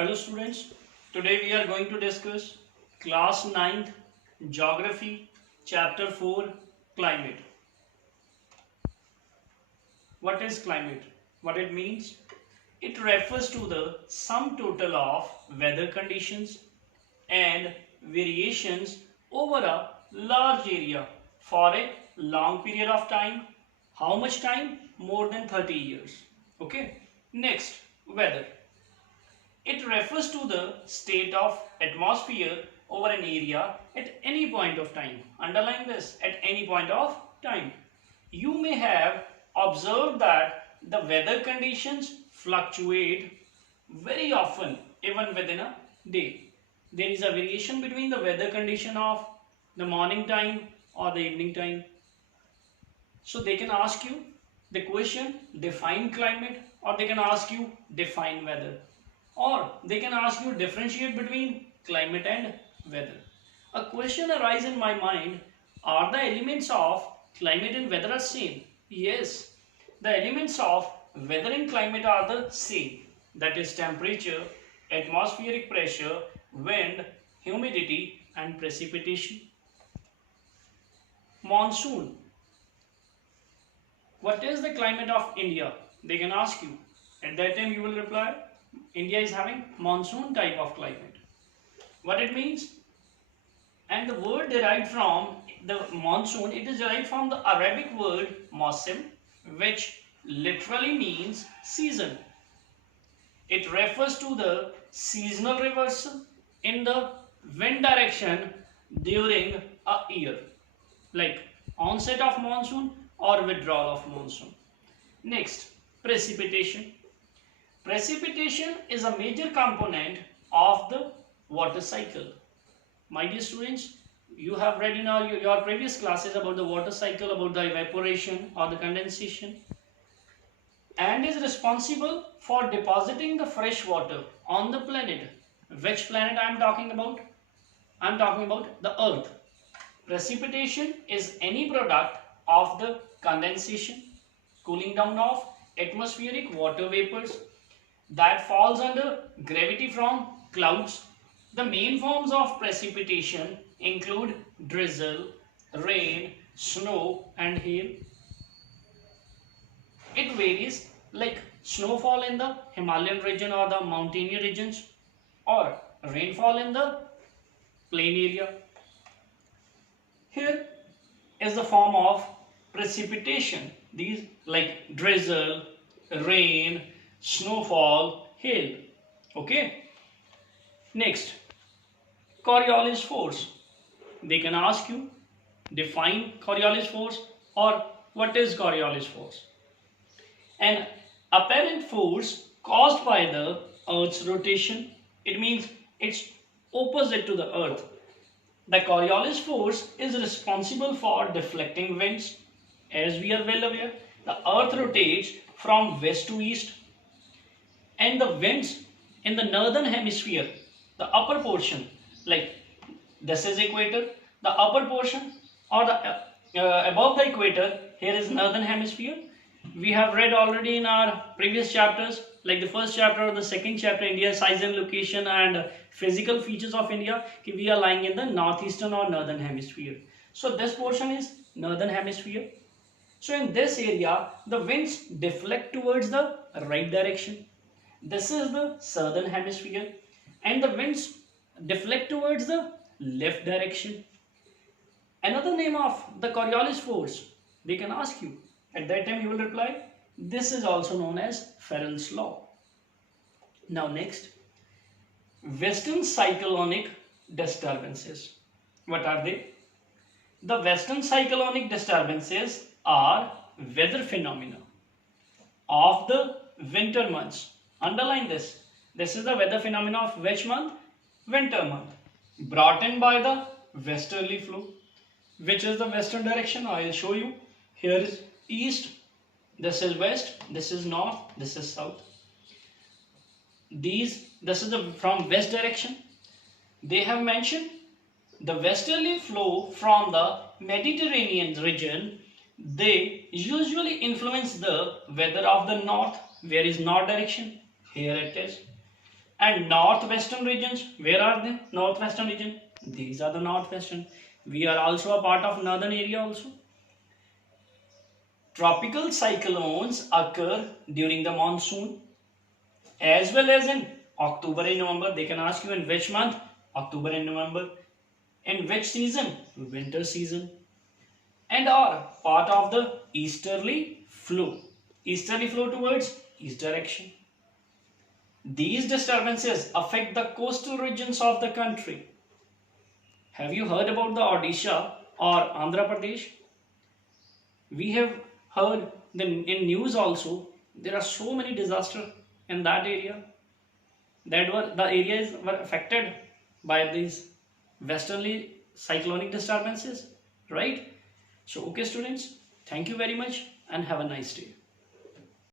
Hello students, today we are going to discuss class 9th Geography chapter 4 Climate. What is climate? What it means? It refers to the sum total of weather conditions and variations over a large area for a long period of time. How much time? More than 30 years. Okay. Next, weather. It refers to the state of atmosphere over an area at any point of time. Underline this, at any point of time. You may have observed that the weather conditions fluctuate very often, even within a day. There is a variation between the weather condition of the morning time or the evening time. So they can ask you the question, define climate, or they can ask you define weather. Or they can ask you differentiate between climate and weather. A question arises in my mind, are the elements of climate and weather are same? Yes, the elements of weather and climate are the same. That is temperature, atmospheric pressure, wind, humidity and precipitation. Monsoon. What is the climate of India? They can ask you. At that time you will reply, India is having monsoon type of climate. What it means? And the word derived from the monsoon, it is derived from the Arabic word mausim, which literally means season. It refers to the seasonal reversal in the wind direction during a year, like onset of monsoon or withdrawal of monsoon. Next, precipitation. Precipitation is a major component of the water cycle. My dear students, you have read in your previous classes about the water cycle, about the evaporation or the condensation, and is responsible for depositing the fresh water on the planet. Which planet I am talking about? I am talking about the Earth. Precipitation is any product of the condensation, cooling down of atmospheric water vapors that falls under gravity from clouds. The main forms of precipitation include drizzle, rain, snow and hail. It varies, like snowfall in the Himalayan region or the mountainous regions, or rainfall in the plain area. Here is the form of precipitation. These like drizzle, rain, snowfall, hail. Okay. Next, Coriolis Force. They can ask you define Coriolis Force or what is Coriolis Force. An apparent force caused by the Earth's rotation. It means it's opposite to the Earth. The Coriolis force is responsible for deflecting winds. As we are well aware, the Earth rotates from west to east, and the winds in the northern hemisphere, the upper portion, like this is equator, the upper portion or the above the equator, here is northern hemisphere. We have read already in our previous chapters, like the first chapter or the second chapter, India size and location and physical features of India. We are lying in the northeastern or northern hemisphere. So this portion is northern hemisphere. So in this area, the winds deflect towards the right direction. This is the southern hemisphere, and the winds deflect towards the left direction. Another name of the Coriolis force, they can ask you. At that time you will reply, this is also known as Ferozpur law. Now next, Western cyclonic disturbances. What are they? The Western cyclonic disturbances are weather phenomena of the winter months. Underline this. This is the weather phenomena of which month? Winter month. Brought in by the westerly flow. Which is the western direction? I will show you. Here is east, this is west, this is north, this is south. This is from west direction. They have mentioned the westerly flow from the Mediterranean region. They usually influence the weather of the north. Where is north direction? Here it is. And northwestern regions, where are they? Northwestern region, these are the northwestern. We are also a part of northern area also. Tropical cyclones occur during the monsoon as well as in October and November. They can ask you in which month? October and November. In which season? Winter season. And are part of the easterly flow. Easterly flow towards east direction. These disturbances affect the coastal regions of the country. Have you heard about the Odisha or Andhra Pradesh? We have heard in news also there are so many disasters in that area that were the areas were affected by these westerly cyclonic disturbances, right? So okay students, thank you very much and have a nice day.